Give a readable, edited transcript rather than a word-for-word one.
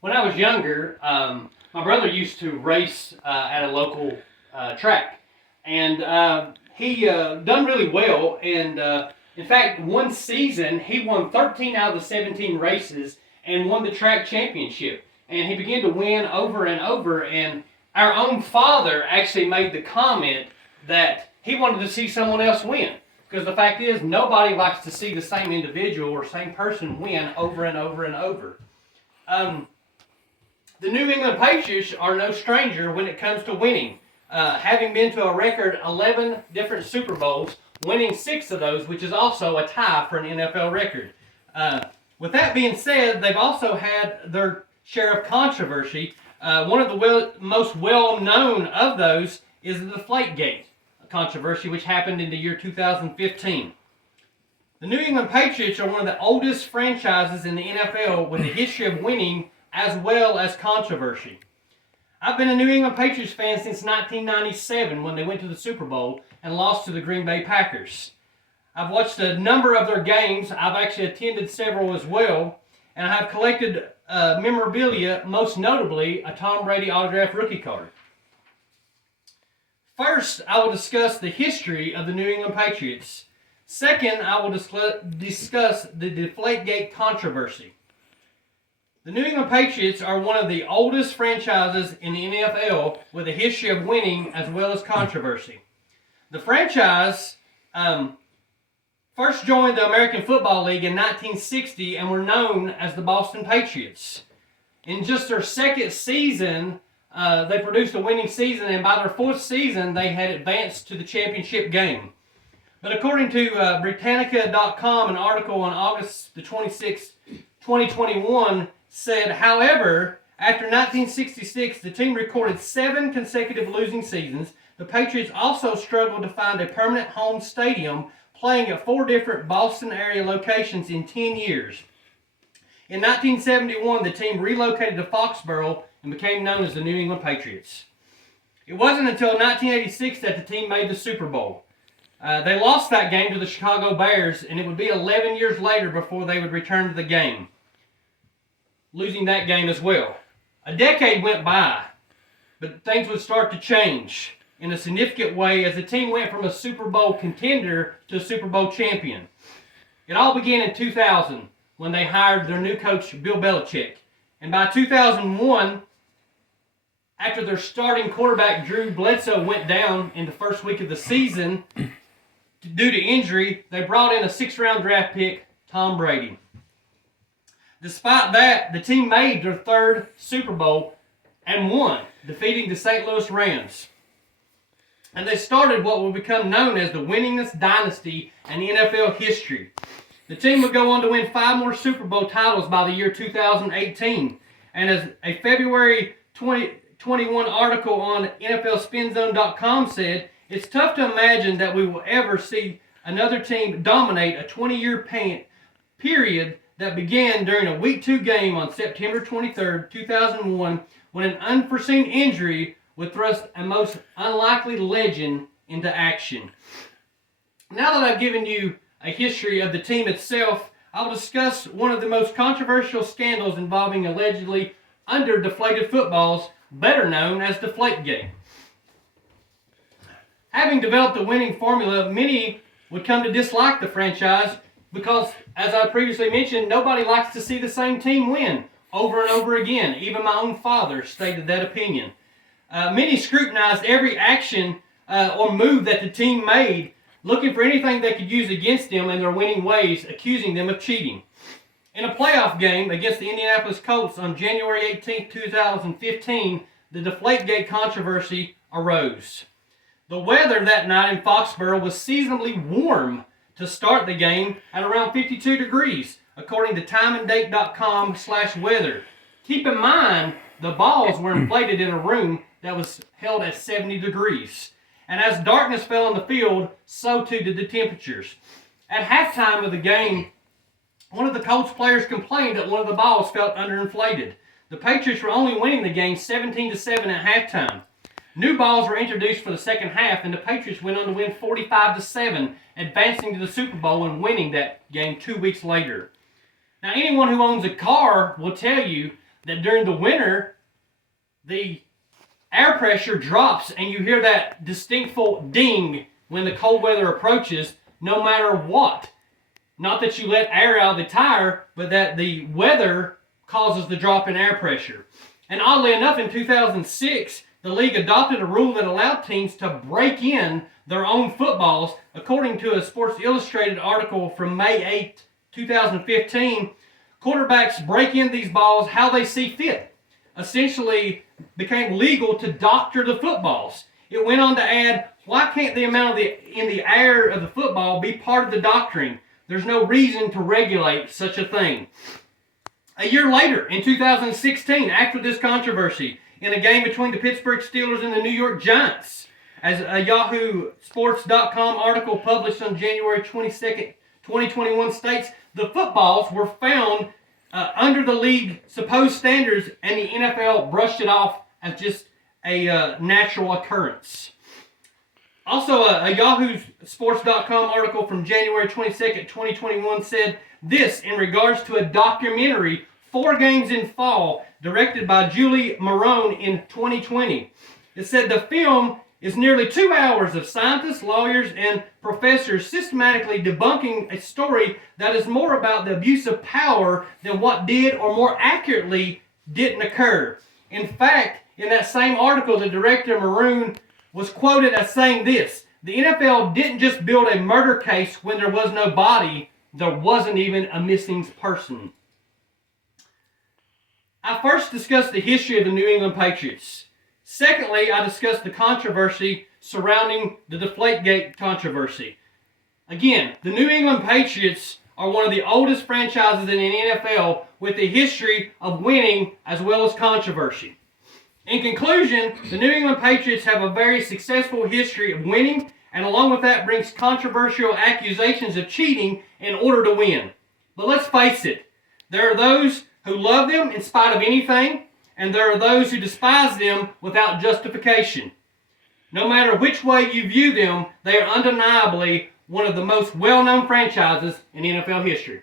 When I was younger, my brother used to race at a local track, and he done really well. And in fact, one season he won 13 out of the 17 races and won the track championship. And he began to win over and over. And our own father actually made the comment that he wanted to see someone else win. Because the fact is, nobody likes to see the same individual or same person win over and over and over. The New England Patriots are no stranger when it comes to winning, having been to a record 11 different Super Bowls, winning 6 of those, which is also a tie for an NFL record. With that being said, they've also had their share of controversy. One of the most well-known of those is the Deflategate controversy, which happened in the year 2015. The New England Patriots are one of the oldest franchises in the NFL with a history of winning as well as controversy. I've been a New England Patriots fan since 1997 when they went to the Super Bowl and lost to the Green Bay Packers. I've watched a number of their games. I've actually attended several as well, and I have collected memorabilia, most notably a Tom Brady autographed rookie card. First, I will discuss the history of the New England Patriots. Second, I will discuss the Deflategate controversy. The New England Patriots are one of the oldest franchises in the NFL with a history of winning as well as controversy. The franchise first joined the American Football League in 1960 and were known as the Boston Patriots. In just their second season, they produced a winning season, and by their fourth season, they had advanced to the championship game. But according to Britannica.com, an article on August the 26th, 2021, said, however, after 1966, the team recorded 7 consecutive losing seasons. The Patriots also struggled to find a permanent home stadium, playing at 4 different Boston area locations in 10 years. In 1971, the team relocated to Foxborough and became known as the New England Patriots. It wasn't until 1986 that the team made the Super Bowl. They lost that game to the Chicago Bears, and it would be 11 years later before they would return to the game, losing that game as well. A decade went by, but things would start to change in a significant way as the team went from a Super Bowl contender to a Super Bowl champion. It all began in 2000 when they hired their new coach, Bill Belichick. And by 2001, after their starting quarterback, Drew Bledsoe, went down in the first week of the season due to injury, they brought in a 6th-round draft pick, Tom Brady. Despite that, the team made their 3rd Super Bowl and won, defeating the St. Louis Rams. And they started what will become known as the winningest dynasty in NFL history. The team would go on to win 5 more Super Bowl titles by the year 2018. And as a February 2021 article on NFLSpinZone.com said, it's tough to imagine that we will ever see another team dominate a 20-year period that began during a Week 2 game on September 23rd, 2001, when an unforeseen injury would thrust a most unlikely legend into action. Now that I've given you a history of the team itself, I'll discuss one of the most controversial scandals involving allegedly under-deflated footballs, better known as Deflategate. Having developed a winning formula, many would come to dislike the franchise because, as I previously mentioned, nobody likes to see the same team win over and over again. Even my own father stated that opinion. Many scrutinized every action or move that the team made, looking for anything they could use against them in their winning ways, accusing them of cheating. In a playoff game against the Indianapolis Colts on January 18, 2015, the Deflategate controversy arose. The weather that night in Foxborough was seasonably warm to start the game at around 52 degrees, according to timeanddate.com/weather. Keep in mind, the balls were inflated in a room that was held at 70 degrees. And as darkness fell on the field, so too did the temperatures. At halftime of the game, one of the Colts players complained that one of the balls felt underinflated. The Patriots were only winning the game 17-7 at halftime. New balls were introduced for the second half, and the Patriots went on to win 45-7, advancing to the Super Bowl and winning that game 2 weeks later. Now, anyone who owns a car will tell you that during the winter, the air pressure drops and you hear that distinctful ding when the cold weather approaches, no matter what. Not that you let air out of the tire, but that the weather causes the drop in air pressure. And oddly enough, in 2006, the league adopted a rule that allowed teams to break in their own footballs. According to a Sports Illustrated article from May 8, 2015, quarterbacks break in these balls how they see fit. Essentially became legal to doctor the footballs. It went on to add, why can't the amount in the air of the football be part of the doctoring? There's no reason to regulate such a thing. A year later, in 2016, after this controversy, in a game between the Pittsburgh Steelers and the New York Giants, as a YahooSports.com article published on January 22nd, 2021 states, the footballs were found under the league supposed standards, and the NFL brushed it off as just a natural occurrence. Also, a YahooSports.com article from January 22nd, 2021 said this in regards to a documentary, 4 Games in Fall, directed by Julie Marone in 2020. It said the film is nearly 2 hours of scientists, lawyers, and professors systematically debunking a story that is more about the abuse of power than what did, or more accurately, didn't occur. In fact, in that same article, the director Maroon was quoted as saying this: the NFL didn't just build a murder case when there was no body, there wasn't even a missing person. I first discussed the history of the New England Patriots. Secondly, I discussed the controversy surrounding the Deflategate controversy. Again, the New England Patriots are one of the oldest franchises in the NFL with a history of winning as well as controversy. In conclusion, the New England Patriots have a very successful history of winning, and along with that brings controversial accusations of cheating in order to win. But let's face it, there are those who love them in spite of anything, and there are those who despise them without justification. No matter which way you view them, they are undeniably one of the most well-known franchises in NFL history.